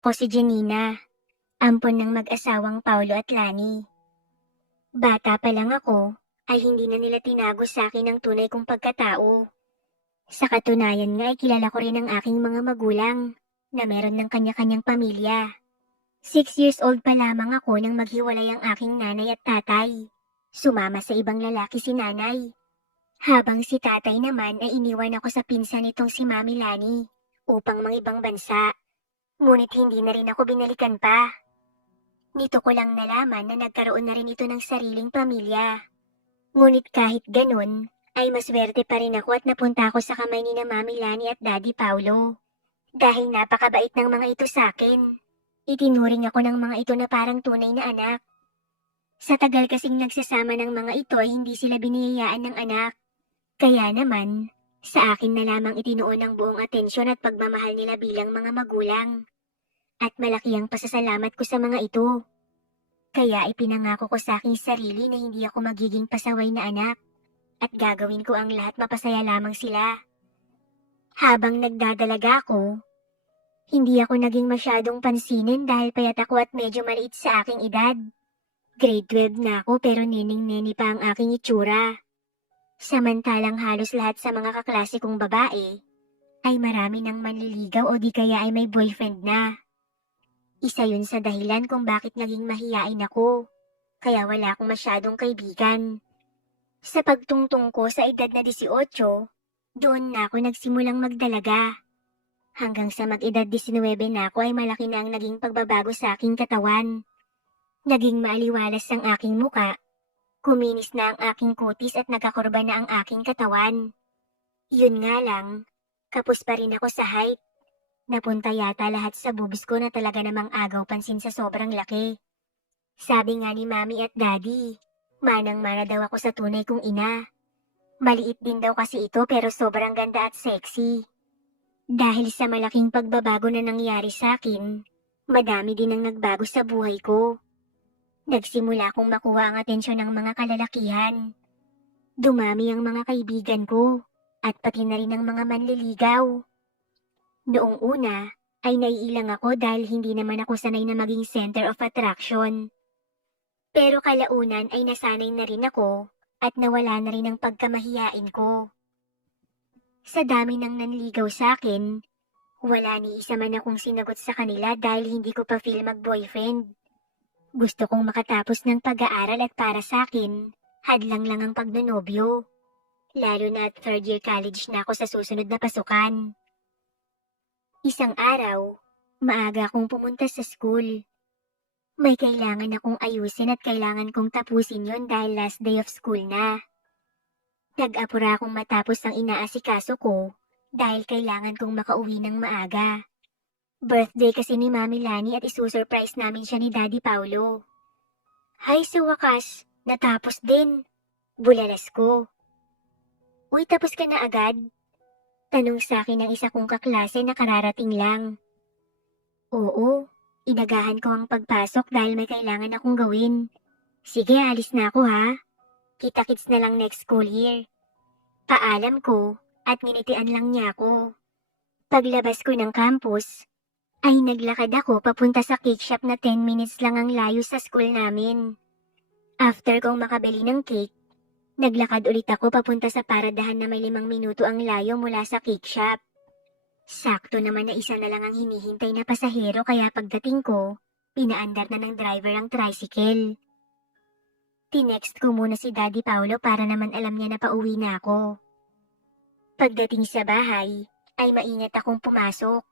Ako si Janina, ampon ng mag-asawang Paulo at Lani. Bata pa lang ako, ay hindi na nila tinago sa akin ang tunay kong pagkatao. Sa katunayan nga ay kilala ko rin ang aking mga magulang na meron ng kanya-kanyang pamilya. 6 years old pa lamang ako nang maghiwalay ang aking nanay at tatay. Sumama sa ibang lalaki si nanay. Habang si tatay naman ay iniwan ako sa pinsan nitong si Mami Lani upang mangibang bansa. Ngunit hindi na rin ako binalikan pa. Nito ko lang nalaman na nagkaroon na rin ito ng sariling pamilya. Ngunit kahit ganun, ay maswerte pa rin ako at napunta ako sa kamay ni na Mami Lani at Daddy Paulo. Dahil napakabait ng mga ito sa akin. Itinuring ako ng mga ito na parang tunay na anak. Sa tagal kasing nagsasama ng mga ito ay hindi sila biniyayaan ng anak. Kaya naman, sa akin na lamang itinuon ang buong atensyon at pagmamahal nila bilang mga magulang. At malaki ang pasasalamat ko sa mga ito. Kaya ipinangako ko sa aking sarili na hindi ako magiging pasaway na anak at gagawin ko ang lahat mapasaya lamang sila. Habang nagdadalaga ako, hindi ako naging masyadong pansinin dahil payat ako at medyo maliit sa aking edad. Grade 12 na ako pero nening-neni pa ang aking itsura. Samantalang halos lahat sa mga kaklase kong babae ay marami ng manliligaw o di kaya ay may boyfriend na. Isa yun sa dahilan kung bakit naging mahiyain ako, kaya wala akong masyadong kaibigan. Sa pagtungtong ko sa edad na 18, doon na ako nagsimulang magdalaga. Hanggang sa mag-edad 19 na ako ay malaki na ang naging pagbabago sa aking katawan. Naging maaliwalas ang aking muka, kuminis na ang aking kutis at nagkakurba na ang aking katawan. Yun nga lang, kapos pa rin ako sa height. Napunta yata lahat sa boobs ko na talaga namang agaw pansin sa sobrang laki. Sabi nga ni Mami at Daddy, manang-mana daw ako sa tunay kong ina. Maliit din daw kasi ito pero sobrang ganda at sexy. Dahil sa malaking pagbabago na nangyari sa akin, madami din ang nagbago sa buhay ko. Nagsimula akong makuha ang atensyon ng mga kalalakihan. Dumami ang mga kaibigan ko at pati na rin ang mga manliligaw. Noong una ay naiilang ako dahil hindi naman ako sanay na maging center of attraction. Pero kalaunan ay nasanay na rin ako at nawala na rin ang pagkamahiyain ko. Sa dami ng nanligaw sa akin, wala ni isa man akong sinagot sa kanila dahil hindi ko pa feel mag-boyfriend. Gusto kong makatapos ng pag-aaral at para sa akin, hadlang lang ang pagnonobyo. Lalo na at 3rd year college na ako sa susunod na pasukan. Isang araw, maaga akong pumunta sa school. May kailangan akong ayusin at kailangan kong tapusin yon dahil last day of school na. Nag-apura akong matapos ang inaasikaso ko dahil kailangan kong makauwi ng maaga. Birthday kasi ni Mami Lani at isusurprise namin siya ni Daddy Paulo. Hay, sa wakas, natapos din. Bulalas ko. Uy, tapos ka na agad? Tanong sa akin ng isa kong kaklase na kararating lang. Oo, inagahan ko ang pagpasok dahil may kailangan akong gawin. Sige, alis na ako ha. Kita-kits na lang next school year. Paalam ko at nginitian lang niya ako. Paglabas ko ng campus, ay naglakad ako papunta sa cake shop na 10 minutes lang ang layo sa school namin. After kong makabili ng cake, naglakad ulit ako papunta sa paradahan na may 5 minuto ang layo mula sa cake shop. Sakto naman na isa na lang ang hinihintay na pasahero kaya pagdating ko, pinaandar na ng driver ang tricycle. Tinext ko muna si Daddy Paulo para naman alam niya na pauwi na ako. Pagdating sa bahay, ay maingat akong pumasok.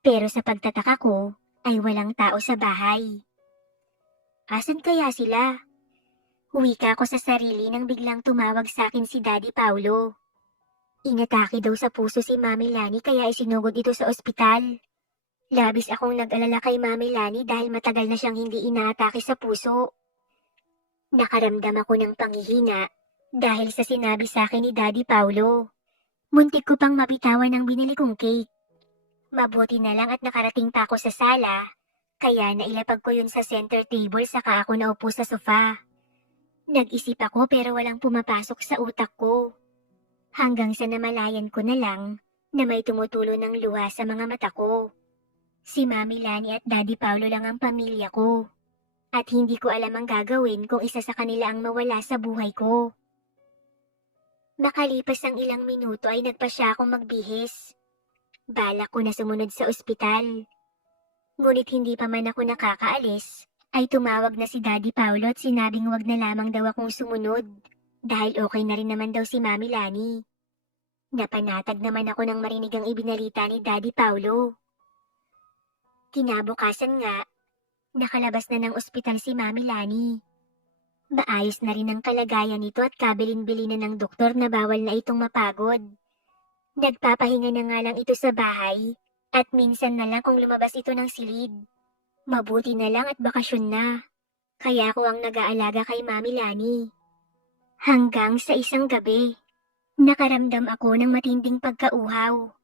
Pero sa pagtataka ko, ay walang tao sa bahay. Asan kaya sila? Huwika ako sa sarili nang biglang tumawag sa akin si Daddy Paulo. Inatake daw sa puso si Mami Lani kaya isinugod ito sa ospital. Labis akong nag-alala kay Mami Lani dahil matagal na siyang hindi inaatake sa puso. Nakaramdam ako ng panghihina dahil sa sinabi sa akin ni Daddy Paulo. Muntik ko pang mabitawan ang binili kong cake. Mabuti na lang at nakarating pa ako sa sala, kaya nailapag ko yun sa center table saka ako naupo sa sofa. Nag-isip ako pero walang pumapasok sa utak ko. Hanggang sa namalayan ko na lang na may tumutulo ng luha sa mga mata ko. Si Mami Lani at Daddy Paulo lang ang pamilya ko. At hindi ko alam ang gagawin kung isa sa kanila ang mawala sa buhay ko. Makalipas ang ilang minuto ay nagpa siya akong magbihis. Balak ko na sumunod sa ospital. Ngunit hindi pa man ako nakakaalis, ay tumawag na si Daddy Paulo at sinabing wag na lamang daw akong sumunod dahil okay na rin naman daw si Mami Lani. Napanatag naman ako nang marinig ang ibinalita ni Daddy Paulo. Kinabukasan nga, nakalabas na ng ospital si Mami Lani. Maayos na rin ang kalagayan nito at kabilin-bili na ng doktor na bawal na itong mapagod. Nagpapahinga na nga lang ito sa bahay at minsan na lang kung lumabas ito ng silid. Mabuti na lang at bakasyon na. Kaya ako ang nag-aalaga kay Mami Lani. Hanggang sa isang gabi, nakaramdam ako ng matinding pagkauhaw.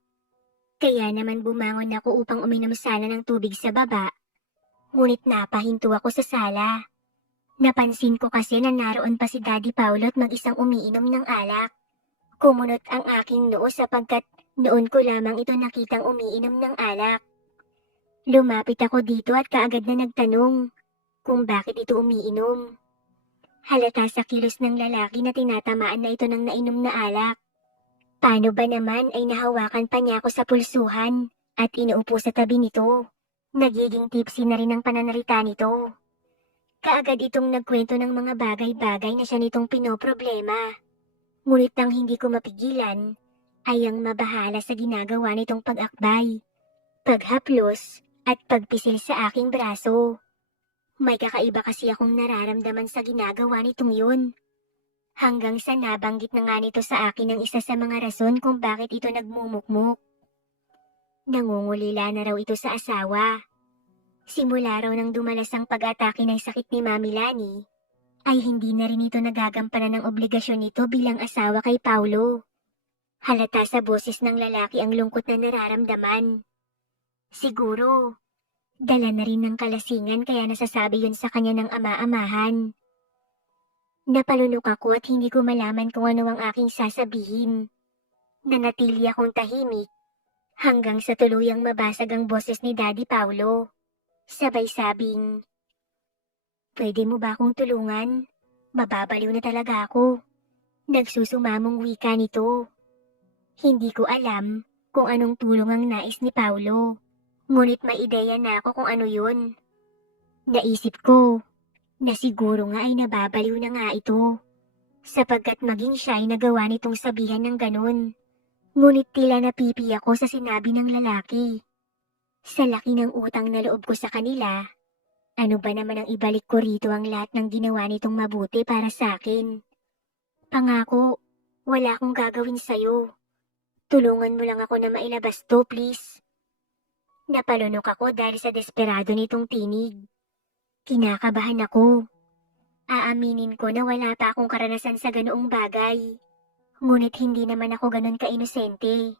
Kaya naman bumangon ako upang uminom sana ng tubig sa baba. Ngunit napahinto ako sa sala. Napansin ko kasi na naroon pa si Daddy Paulo at mag-isang umiinom ng alak. Kumunot ang aking noo sapagkat noon ko lamang ito nakitang umiinom ng alak. Lumapit ako dito at kaagad na nagtanong kung bakit ito umiinom. Halata sa kilos ng lalaki na tinatamaan na ito ng nainom na alak. Paano ba naman ay nahawakan pa niya ako sa pulsuhan at inuupo sa tabi nito. Nagiging tipsy na rin ang pananalita nito. Kaagad itong nagkwento ng mga bagay-bagay na siya nitong pinoproblema. Ngunit ang hindi ko mapigilan ay ang mabahala sa ginagawa nitong pag-akbay, paghaplos at pagpisil sa aking braso. May kakaiba kasi akong nararamdaman sa ginagawa nitong yun. Hanggang sa nabanggit na nga nito sa akin ang isa sa mga rason kung bakit ito nagmumukmuk. Nangungulila na raw ito sa asawa. Simula raw nang dumalas ang pag-atake ng sakit ni Mami Lani, ay hindi na rin ito nagagampanan ng obligasyon nito bilang asawa kay Paulo. Halata sa boses ng lalaki ang lungkot na nararamdaman. Siguro, dala na rin ng kalasingan kaya nasasabi yun sa kanya ng ama-amahan. Napalunok ako at hindi ko malaman kung ano ang aking sasabihin. Nanatili akong tahimik hanggang sa tuluyang mabasag ang boses ni Daddy Paulo. Sabay sabing, "Pwede mo ba akong tulungan? Mababaliw na talaga ako." Nagsusumamong wika nito. Hindi ko alam kung anong tulong ang nais ni Paulo. Ngunit may ideya na ako kung ano yun. Naisip ko na siguro nga ay nababaliw na nga ito. Sapagkat maging siya ay nagawa nitong sabihan ng ganun. Ngunit tila napipi ako sa sinabi ng lalaki. Sa laki ng utang na loob ko sa kanila, ano ba naman ang ibalik ko rito ang lahat ng ginawa nitong mabuti para sa akin? Pangako, wala akong gagawin sa'yo. Tulungan mo lang ako na mailabas to, please. Napalunok ako dahil sa desperado nitong tinig. Kinakabahan ako. Aaminin ko na wala pa akong karanasan sa ganoong bagay. Ngunit hindi naman ako ganun ka-inosente.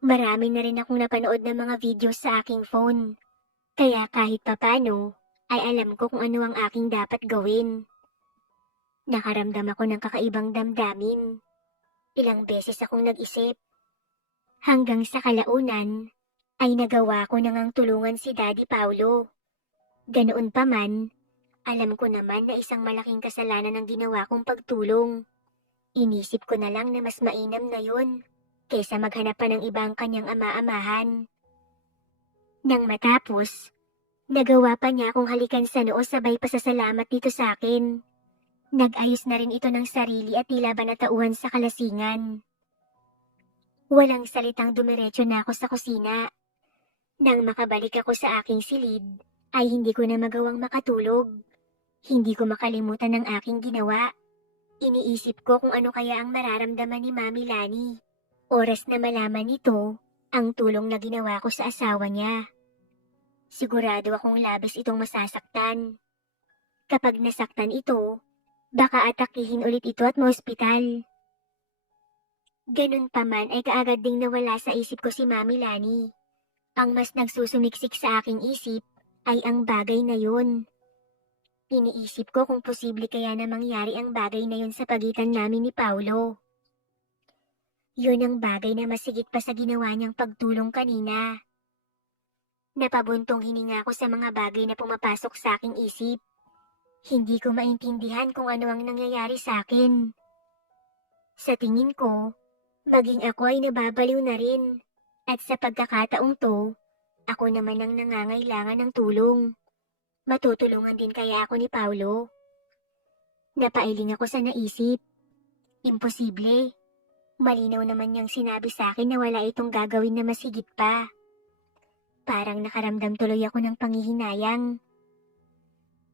Marami na rin akong napanood ng mga videos sa aking phone. Kaya kahit papano, ay alam ko kung ano ang aking dapat gawin. Nakaramdam ako ng kakaibang damdamin. Ilang beses akong nag-isip. Hanggang sa kalaunan, ay nagawa ko na ngang tulungan si Daddy Paulo. Ganoon pa man, alam ko naman na isang malaking kasalanan ang ginawa kong pagtulong. Inisip ko na lang na mas mainam na yun kaysa maghanap pa ng ibang kanyang ama-amahan. Nang matapos, nagawa pa niya akong halikan sa noo sabay pasasalamat dito sa akin. Nag-ayos na rin ito ng sarili at tila ba natauhan sa kalasingan. Walang salitang dumiretso na ako sa kusina. Nang makabalik ako sa aking silid, ay hindi ko na magawang makatulog. Hindi ko makalimutan ang aking ginawa. Iniisip ko kung ano kaya ang mararamdaman ni Mami Lani. Oras na malaman nito ang tulong na ginawa ko sa asawa niya. Sigurado akong labis itong masasaktan. Kapag nasaktan ito, baka atakihin ulit ito at maospital. Ganun pa man ay kaagad ding nawala sa isip ko si Mami Lani. Ang mas nagsusumiksik sa aking isip ay ang bagay na yun. Iniisip ko kung posible kaya na mangyari ang bagay na yun sa pagitan namin ni Paulo. Yun ang bagay na masigit pa sa ginawa niyang pagtulong kanina. Napabuntong hininga ko sa mga bagay na pumapasok sa aking isip. Hindi ko maintindihan kung ano ang nangyayari sa akin. Sa tingin ko, maging ako ay nababaliw na rin. At sa pagkakataong to, ako naman ang nangangailangan ng tulong. Matutulungan din kaya ako ni Paulo. Napailing ako sa naisip. Imposible. Malinaw naman niyang sinabi sa akin na wala itong gagawin na mas higit pa. Parang nakaramdam tuloy ako ng panghihinayang.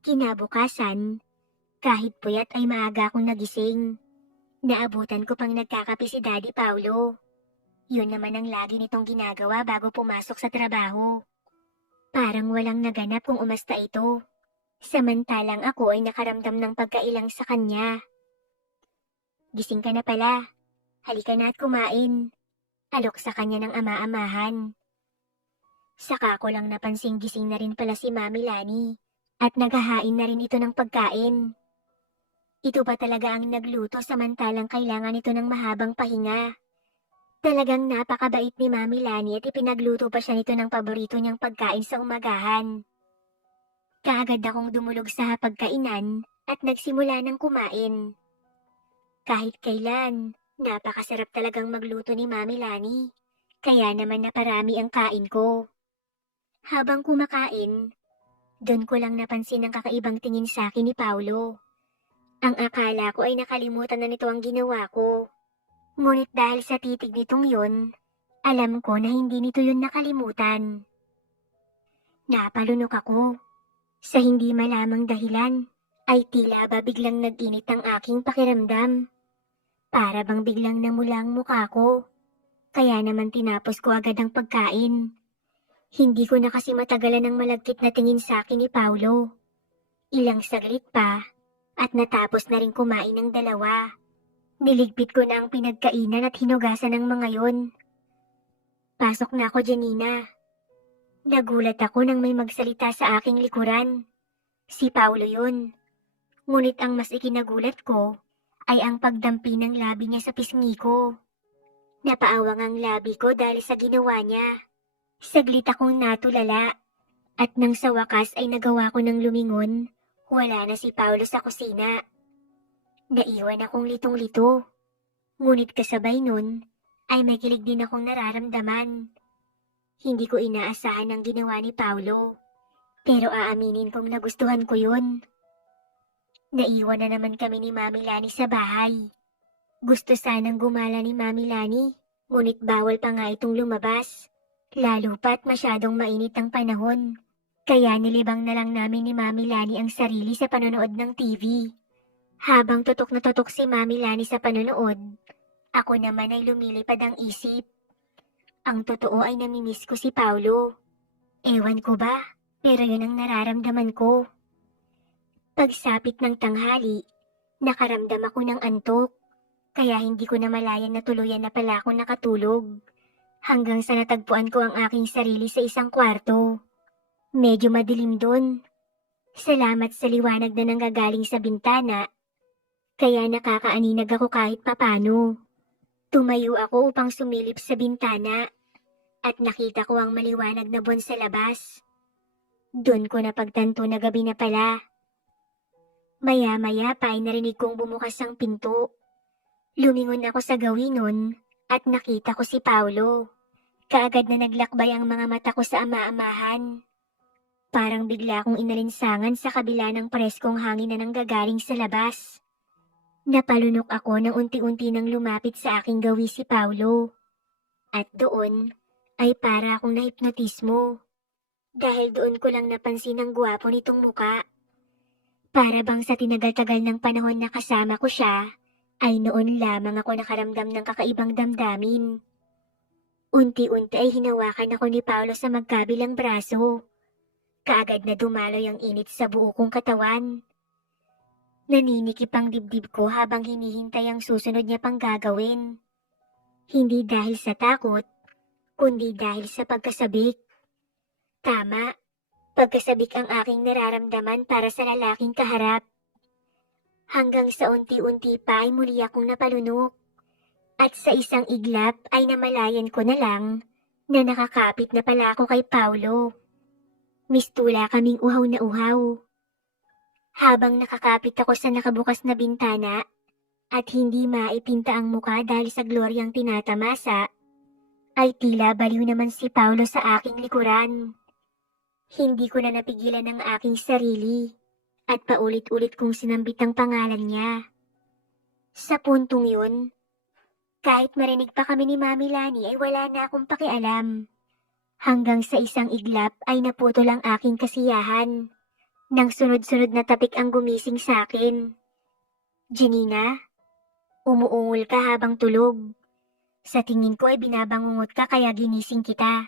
Kinabukasan, kahit puyat ay maaga akong nagising. Naabutan ko pang nagkakape si Daddy Paulo. Yun naman ang lagi nitong ginagawa bago pumasok sa trabaho. Parang walang naganap kung umasta ito. Samantalang ako ay nakaramdam ng pagkailang sa kanya. Gising ka na pala. Halika na at kumain. Alok sa kanya ng ama-amahan. Saka ko lang napansing gising na rin pala si Mami Lani at naghahain na rin ito ng pagkain. Ito pa talaga ang nagluto samantalang kailangan ito ng mahabang pahinga. Talagang napakabait ni Mami Lani at ipinagluto pa siya nito ng paborito niyang pagkain sa umagahan. Kaagad akong dumulog sa hapagkainan at nagsimula ng kumain. Kahit kailan, napakasarap talagang magluto ni Mami Lani. Kaya naman naparami ang kain ko. Habang kumakain, doon ko lang napansin ang kakaibang tingin sa akin ni Paulo. Ang akala ko ay nakalimutan na nito ang ginawa ko. Ngunit dahil sa titig nitong yun, alam ko na hindi nito yun nakalimutan. Napalunok ako. Sa hindi malamang dahilan, ay tila ba biglang nag-init ang aking pakiramdam. Para bang biglang namula ang mukha ko. Kaya naman tinapos ko agad ang pagkain. Hindi ko na kasi matagalan ng malagkit na tingin sa akin ni Paulo. Ilang saglit pa at natapos na rin kumain ng dalawa. Niligpit ko na ang pinagkainan at hinugasan ng mga yon. Pasok na ako, Janina. Nagulat ako nang may magsalita sa aking likuran. Si Paulo yun. Ngunit ang mas ikinagulat ko ay ang pagdampi ng labi niya sa pisngi ko. Napaawang ang labi ko dahil sa ginawa niya. Saglit akong natulala at nang sa wakas ay nagawa ko ng lumingon, wala na si Paulo sa kusina. Naiwan akong litong-lito. Ngunit kasabay nun ay may kilig din akong nararamdaman. Hindi ko inaasahan ang ginawa ni Paulo, pero aaminin kong nagustuhan ko yun. Naiwan na naman kami ni Mami Lani sa bahay. Gusto sanang gumala ni Mami Lani, ngunit bawal pa nga itong lumabas. Lalo pa't masyadong mainit ang panahon. Kaya nilibang na lang namin ni Mami Lani ang sarili sa panonood ng TV. Habang tutok na tutok si Mami Lani sa panonood, ako naman ay lumilipad ang isip. Ang totoo ay namimiss ko si Paulo. Ewan ko ba, pero yun ang nararamdaman ko. Pagsapit ng tanghali, nakaramdam ako ng antok. Kaya hindi ko na malayan na tuluyan na pala akong nakatulog. Hanggang sa natagpuan ko ang aking sarili sa isang kwarto. Medyo madilim doon. Salamat sa liwanag na nanggagaling sa bintana. Kaya nakakaaninag ako kahit papano. Tumayo ako upang sumilip sa bintana. At nakita ko ang maliwanag na buwan sa labas. Doon ko napagtanto na gabi na pala. Maya-maya pa ay narinig kong bumukas ang pinto. Lumingon ako sa gawin nun at nakita ko si Paulo. Kaagad na naglakbay ang mga mata ko sa ama-amahan. Parang bigla akong inalinsangan sa kabila ng preskong hangin na nanggagaling sa labas. Napalunok ako nang unti-unti nang lumapit sa aking gawi si Paulo. At doon ay para akong nahipnotismo. Dahil doon ko lang napansin ang gwapo nitong muka. Para bang sa tinagal-tagal ng panahon na kasama ko siya, ay noon lamang ako nakaramdam ng kakaibang damdamin. Unti-unti ay hinawakan ako ni Paulo sa magkabilang braso. Kaagad na dumaloy ang init sa buo kong katawan. Naninikip ang dibdib ko habang hinihintay ang susunod niya pang gagawin. Hindi dahil sa takot, kundi dahil sa pagkasabik. Tama, pagkasabik ang aking nararamdaman para sa lalaking kaharap. Hanggang sa unti-unti pa ay muli akong napalunok. At sa isang iglap ay namalayan ko na lang na nakakapit na pala ako kay Paulo. Mistula kaming uhaw na uhaw. Habang nakakapit ako sa nakabukas na bintana at hindi maipinta ang muka dahil sa gloryang tinatamasa, ay tila baliw naman si Paulo sa aking likuran. Hindi ko na napigilan ang aking sarili at paulit-ulit kong sinambit ang pangalan niya. Sa puntong yun, kahit marinig pa kami ni Mami Lani ay wala na akong pakialam. Hanggang sa isang iglap ay naputol ang aking kasiyahan. Nang sunod-sunod na tapik ang gumising sa akin. Janina, umuungol ka habang tulog. Sa tingin ko ay binabangungot ka kaya ginising kita.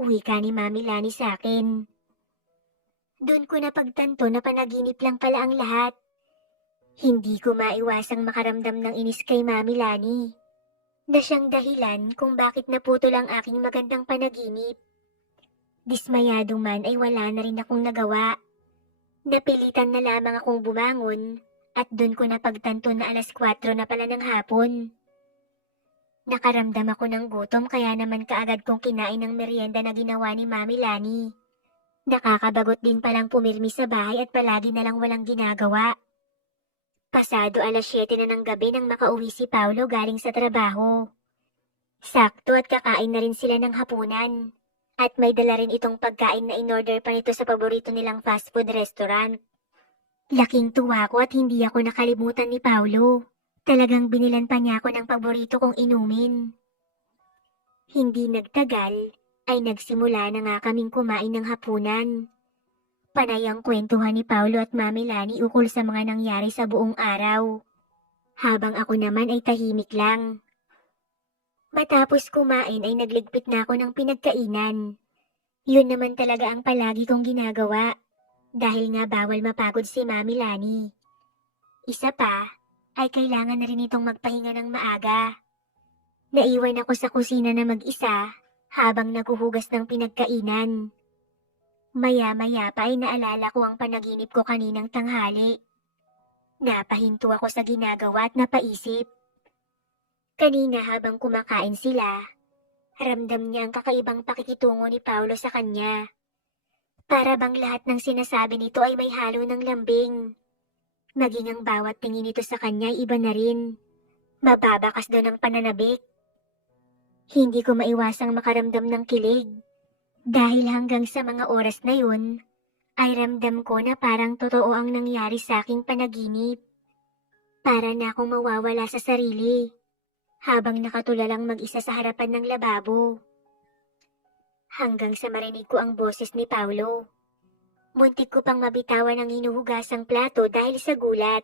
Uwi ka ni Mami Lani sa akin. Doon ko napagtanto na panaginip lang pala ang lahat. Hindi ko maiwasang makaramdam ng inis kay Mami Lani, na siyang dahilan kung bakit naputol ang aking magandang panaginip. Dismayado man ay wala na rin akong nagawa. Napilitan na lamang akong bumangon at doon ko napagtanto na 4:00 na pala ng hapon. Nakaramdam ako ng gutom kaya naman kaagad kong kinain ng merienda na ginawa ni Mami Lani. Nakakabagot din palang pumirmi sa bahay at palagi na lang walang ginagawa. Pasado 7:00 na ng gabi nang makauwi si Paulo galing sa trabaho. Sakto at kakain na rin sila ng hapunan. At may dala rin itong pagkain na in-order pa nito sa paborito nilang fast food restaurant. Laking tuwa ko at hindi ako nakalimutan ni Paulo. Talagang binilan pa niya ako ng paborito kong inumin. Hindi nagtagal ay nagsimula na nga kaming kumain ng hapunan. Panay ang kwentuhan ni Paulo at Mami Lani ukol sa mga nangyari sa buong araw. Habang ako naman ay tahimik lang. Matapos kumain ay nagligpit na ako ng pinagkainan. Yun naman talaga ang palagi kong ginagawa. Dahil nga bawal mapagod si Mami Lani. Isa pa, ay kailangan na rin itong magpahinga ng maaga. Naiwan ako sa kusina na mag-isa habang naghuhugas ng pinagkainan. Maya-maya pa ay naalala ko ang panaginip ko kaninang tanghali. Napahinto ako sa ginagawa at napaisip. Kanina habang kumakain sila, ramdam niya ang kakaibang pakikitungo ni Paulo sa kanya. Para bang lahat ng sinasabi nito ay may halo ng lambing. Maging ang bawat tingin nito sa kanya ay iba na rin. Mababakas daw ng pananabik. Hindi ko maiwasang makaramdam ng kilig. Dahil hanggang sa mga oras na yun, ay ramdam ko na parang totoo ang nangyari sa aking panaginip. Para na akong mawawala sa sarili. Habang nakatulalang mag-isa sa harapan ng lababo. Hanggang sa marinig ko ang boses ni Paulo. Muntik ko pang mabitawan ang hinuhugasang plato dahil sa gulat.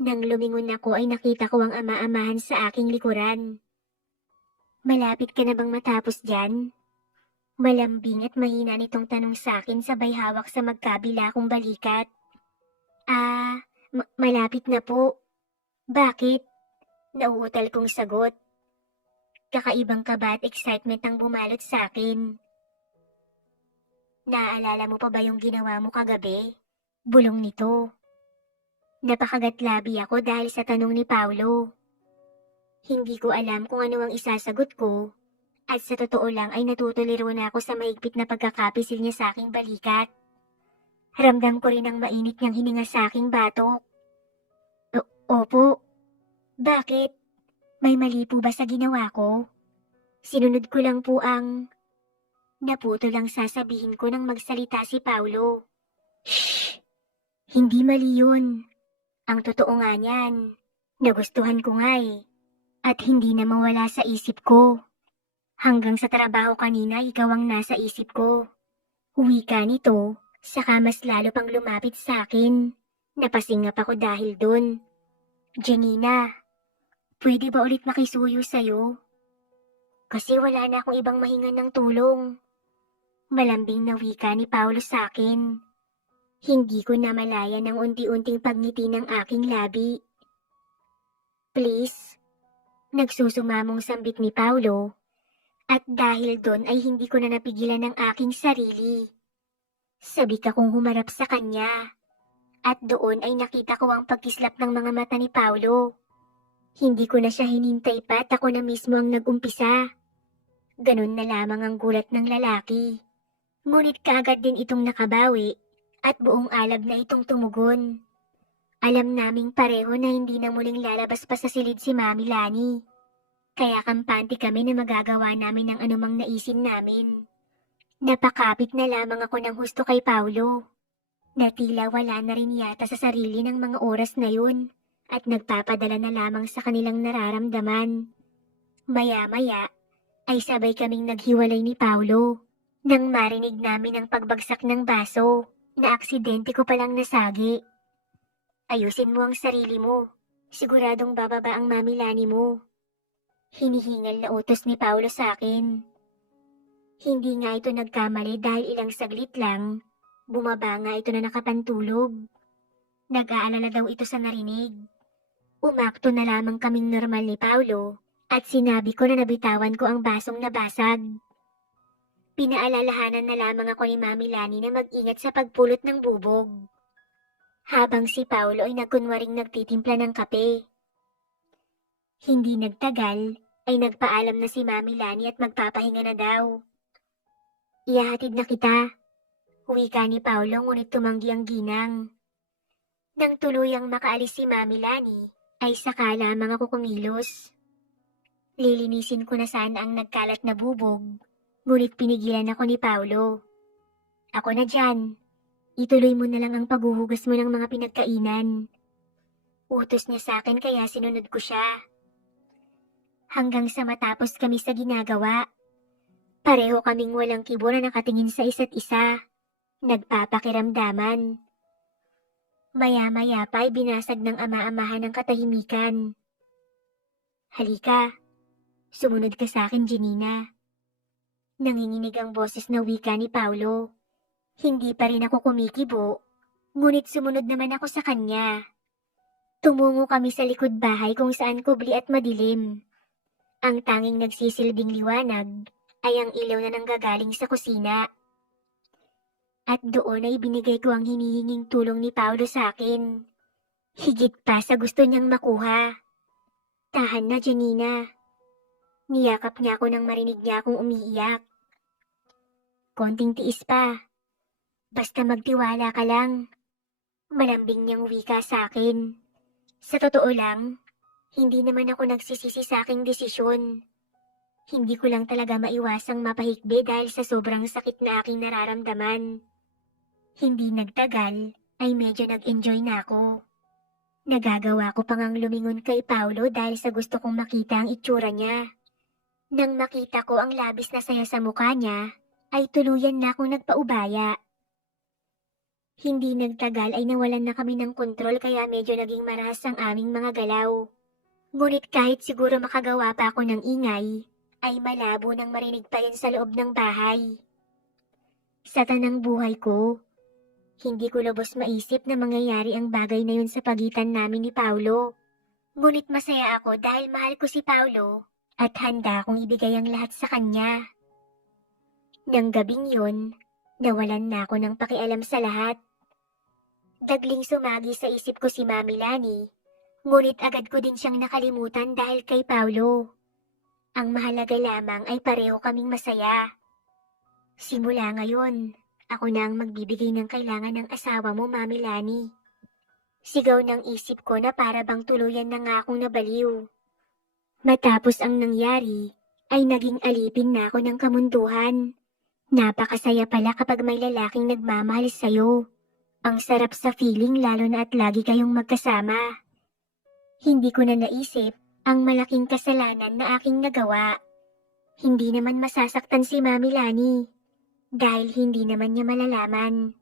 Nang lumingon ako ay nakita ko ang ama-amahan sa aking likuran. Malapit ka na bang matapos dyan? Malambing at mahina nitong tanong sa akin sabay hawak sa magkabila kong balikat. Malapit na po. Bakit? Nauutal kong sagot. Kakaibang kaba at excitement ang bumalot sa akin. Naaalala mo pa ba yung ginawa mo kagabi? Bulong nito. Napakagatlabi ako dahil sa tanong ni Paulo. Hindi ko alam kung ano ang isasagot ko at sa totoo lang ay natutuliro na ako sa mahigpit na pagkakapisil niya sa aking balikat. Ramdam ko rin ang mainit niyang hininga sa aking batok. Opo. Bakit? May mali po ba sa ginawa ko? Sinunod ko lang po ang... Naputo lang sasabihin ko nang magsalita si Paulo. Shh! Hindi mali yun. Ang totoo nga niyan. Nagustuhan ko nga eh. At hindi na mawala sa isip ko. Hanggang sa trabaho kanina ikaw ang nasa isip ko. Uwi ka nito, saka mas lalo pang lumapit sa akin. Napasingap ako dahil dun. Janina, pwede ba ulit makisuyo sa'yo? Kasi wala na akong ibang mahingan ng tulong. Malambing na wika ni Paulo sa akin. Hindi ko na malaya ng unti-unting pagngiti ng aking labi. Please, nagsusumamong sambit ni Paulo. At dahil doon ay hindi ko na napigilan ng aking sarili. Sabik akong humarap sa kanya. At doon ay nakita ko ang pagkislap ng mga mata ni Paulo. Hindi ko na siya hinintay pa at ako na mismo ang nag-umpisa. Ganun na lamang ang gulat ng lalaki. Ngunit kaagad din itong nakabawi at buong alab na itong tumugon. Alam naming pareho na hindi na muling lalabas pa sa silid si Mami Lani. Kaya kampante kami na magagawa namin ang anumang naisin namin. Napakapit na lamang ako ng husto kay Paulo. Na tila wala na rin yata sa sarili ng mga oras na yun at nagpapadala na lamang sa kanilang nararamdaman. Maya-maya ay sabay kaming naghiwalay ni Paulo nang marinig namin ang pagbagsak ng baso na aksidente ko palang nasagi. Ayusin mo ang sarili mo. Siguradong bababa ang Mami Lani mo. Hinihingal na utos ni Paulo sa akin. Hindi nga ito nagkamali dahil ilang saglit lang, bumaba nga ito na nakapantulog. Nag-aalala daw ito sa narinig. Umakto na lamang kaming normal ni Paulo at sinabi ko na nabitawan ko ang basong nabasag. Pinaalalahanan na lamang ako ni Mami Lani na mag-ingat sa pagpulot ng bubog. Habang si Paulo ay nagkunwaring nagtitimpla ng kape. Hindi nagtagal ay nagpaalam na si Mami Lani at magpapahinga na daw. Ihahatid na kita. Wika ni Paulo ngunit tumanggi ang ginang. Nang tuluyang makaalis si Mami Lani ay saka lamang ako kumilos. Lilinisin ko na sana ang nagkalat na bubog, ngunit pinigilan ako ni Paulo. Ako na dyan. Ituloy mo na lang ang paghuhugas mo ng mga pinagkainan. Utos niya sa akin kaya sinunod ko siya. Hanggang sa matapos kami sa ginagawa. Pareho kaming walang kibo na nakatingin sa isa't isa. Nagpapakiramdaman. Maya-maya pa ay binasag ng ama-amahan ng katahimikan. Halika, sumunod ka sa akin, Janina. Nanginginig ang boses na wika ni Paulo. Hindi pa rin ako kumikibo, ngunit sumunod naman ako sa kanya. Tumungo kami sa likod bahay kung saan kubli at madilim. Ang tanging nagsisilbing liwanag ay ang ilaw na nanggagaling sa kusina. At doon ay binigay ko ang hinihinging tulong ni Paulo sa akin. Higit pa sa gusto niyang makuha. Tahan na, Janina. Niyakap niya ako nang marinig niya akong umiiyak. Konting tiis pa. Basta magtiwala ka lang. Malambing niyang wika sa akin. Sa totoo lang, hindi naman ako nagsisisi sa aking desisyon. Hindi ko lang talaga maiwasang mapahikbi dahil sa sobrang sakit na aking nararamdaman. Hindi nagtagal ay medyo nag-enjoy na ako. Nagagawa ko pang ang lumingon kay Paulo dahil sa gusto kong makita ang itsura niya. Nang makita ko ang labis na saya sa mukha niya, ay tuluyan na akong nagpaubaya. Hindi nagtagal ay nawalan na kami ng kontrol kaya medyo naging marahas ang aming mga galaw. Ngunit kahit siguro makagawa pa ako ng ingay, ay malabo nang marinig pa yun sa loob ng bahay. Sa tanang buhay ko, hindi ko lubos maisip na mangyayari ang bagay na yun sa pagitan namin ni Paulo. Ngunit masaya ako dahil mahal ko si Paulo at handa akong ibigay ang lahat sa kanya. Nang gabing yun, nawalan na ako ng pakialam sa lahat. Dagling sumagi sa isip ko si Mami Lani, ngunit agad ko din siyang nakalimutan dahil kay Paulo. Ang mahalaga lamang ay pareho kaming masaya. Simula ngayon, ako na ang magbibigay ng kailangan ng asawa mo, Mami Lani. Sigaw ng isip ko na para bang tuluyan na nga akong nabaliw. Matapos ang nangyari, ay naging alipin na ako ng kamunduhan. Napakasaya pala kapag may lalaking nagmamahal sa'yo. Ang sarap sa feeling lalo na at lagi kayong magkasama. Hindi ko na naisip ang malaking kasalanan na aking nagawa. Hindi naman masasaktan si Mami Lani dahil hindi naman niya malalaman.